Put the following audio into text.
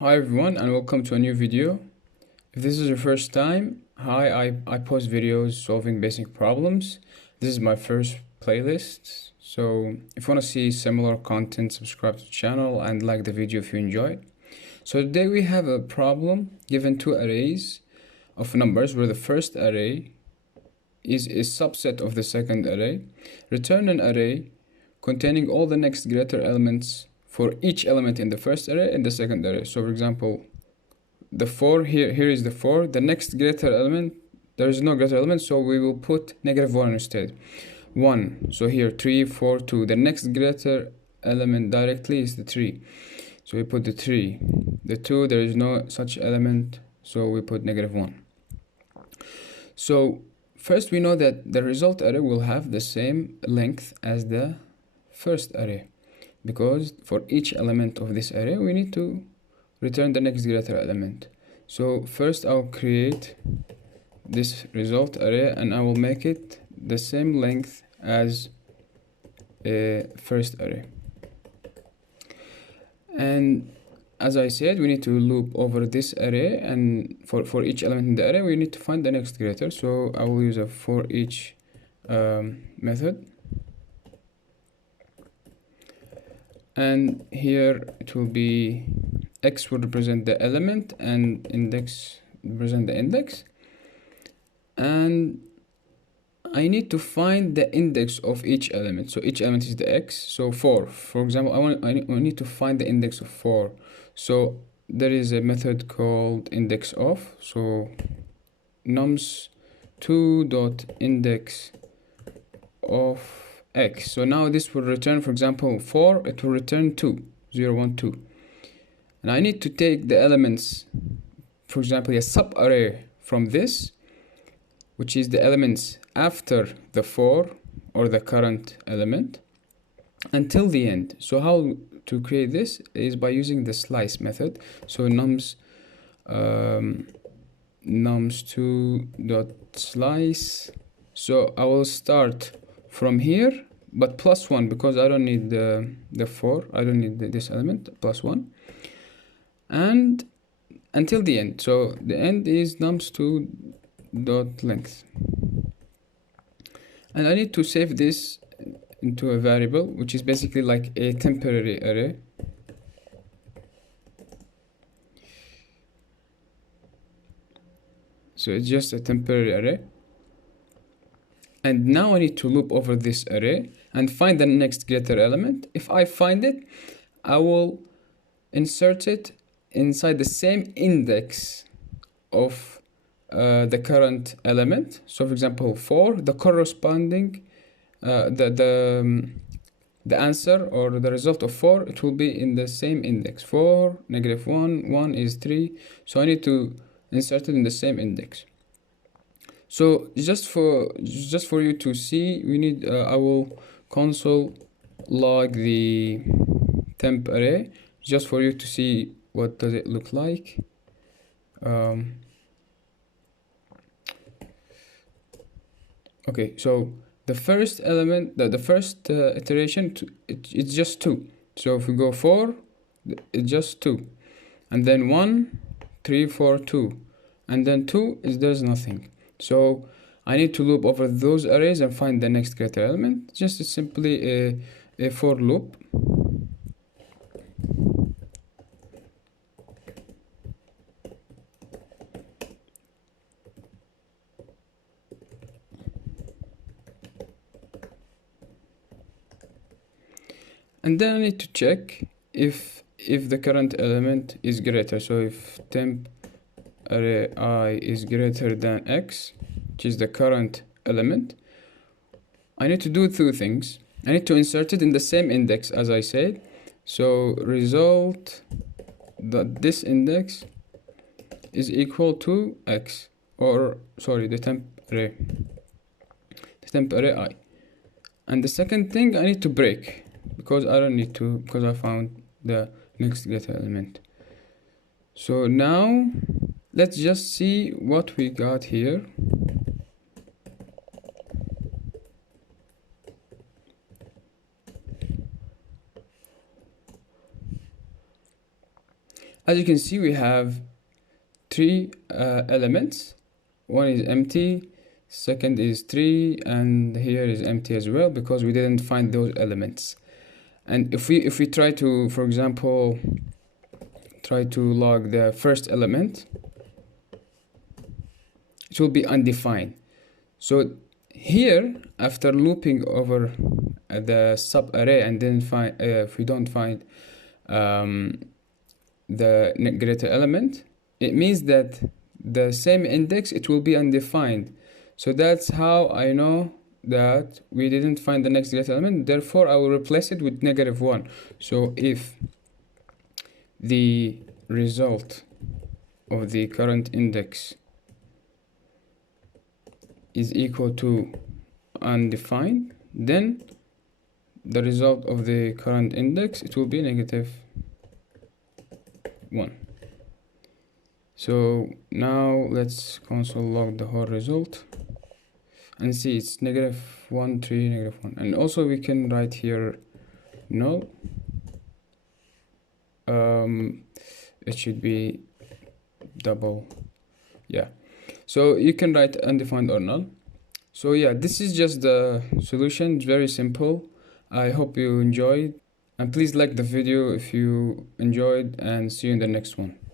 Hi everyone and welcome to a new video. If this is your first time, I post videos solving basic problems. This is my first playlist. So if you want to see similar content, subscribe to the channel and like the video if you enjoyed. So today we have a problem given two arrays of numbers where the first array is a subset of the second array. Return an array containing all the next greater elements for each element in the first array and the second array. So for example, the 4 here is the 4. The next greater element, there is no greater element, so we will put -1 instead. 1. So here 3, 4, 2. The next greater element directly is the 3. So we put the 3. The 2, there is no such element, so we put -1. So first we know that the result array will have the same length as the first array, because for each element of this array we need to return the next greater element. So first I'll create this result array and I will make it the same length as a first array. And as I said, we need to loop over this array, and for each element in the array we need to find the next greater. So I will use a for each method, and here it will be x will represent the element and index represent the index, and I need to find the index of each element. So each element is the x. So 4, for example, I need to find the index of 4. So there is a method called index of. So nums2 dot index of x. So now this will return, for example, 4. It will return 2, 0, 1, 2. And I need to take the elements, for example, a subarray from this, which is the elements after the 4 or the current element until the end. So how to create this is by using the slice method. So nums2 dot slice. So I will start from here, but +1, because I don't need the 4. I don't need this element, +1, and until the end. So the end is nums2 dot length, and I need to save this into a variable, which is basically like a temporary array. So it's just a temporary array, and now I need to loop over this array and find the next greater element. If I find it, I will insert it inside the same index of the current element. So for example, 4, the corresponding the answer or the result of 4, it will be in the same index. 4, -1, 1 is 3, so I need to insert it in the same index. So just for you to see, we need I will console log the temp array just for you to see what does it look like. Okay, so the first element, the first iteration, it's just 2. So if we go 4, it's just 2, and then 1, 3, 4, 2, and then 2 is there's nothing. So I need to loop over those arrays and find the next greater element. Just simply a for loop. And then I need to check if the current element is greater. So if temp array I is greater than x, which is the current element, I need to do two things. I need to insert it in the same index as I said. So result that this index is equal to x, or sorry, the temp array I. And the second thing, I need to break, because I don't need to, because I found the next greater element. So now let's just see what we got here. As you can see, we have three elements. One is empty, second is 3, and here is empty as well, because we didn't find those elements. And if we try to, for example, try to log the first element, it will be undefined. So here, after looping over the sub array and then find if we don't find the greater element, it means that the same index, it will be undefined. So that's how I know that we didn't find the next greater element. Therefore, I will replace it with -1. So if the result of the current index is equal to undefined, then the result of the current index, it will be -1. So now let's console log the whole result and see it's -1, 3, -1. And also we can write here null. It should be double, yeah. So you can write undefined or null. So yeah, this is just the solution. It's very simple. I hope you enjoyed, and please like the video if you enjoyed, and see you in the next one.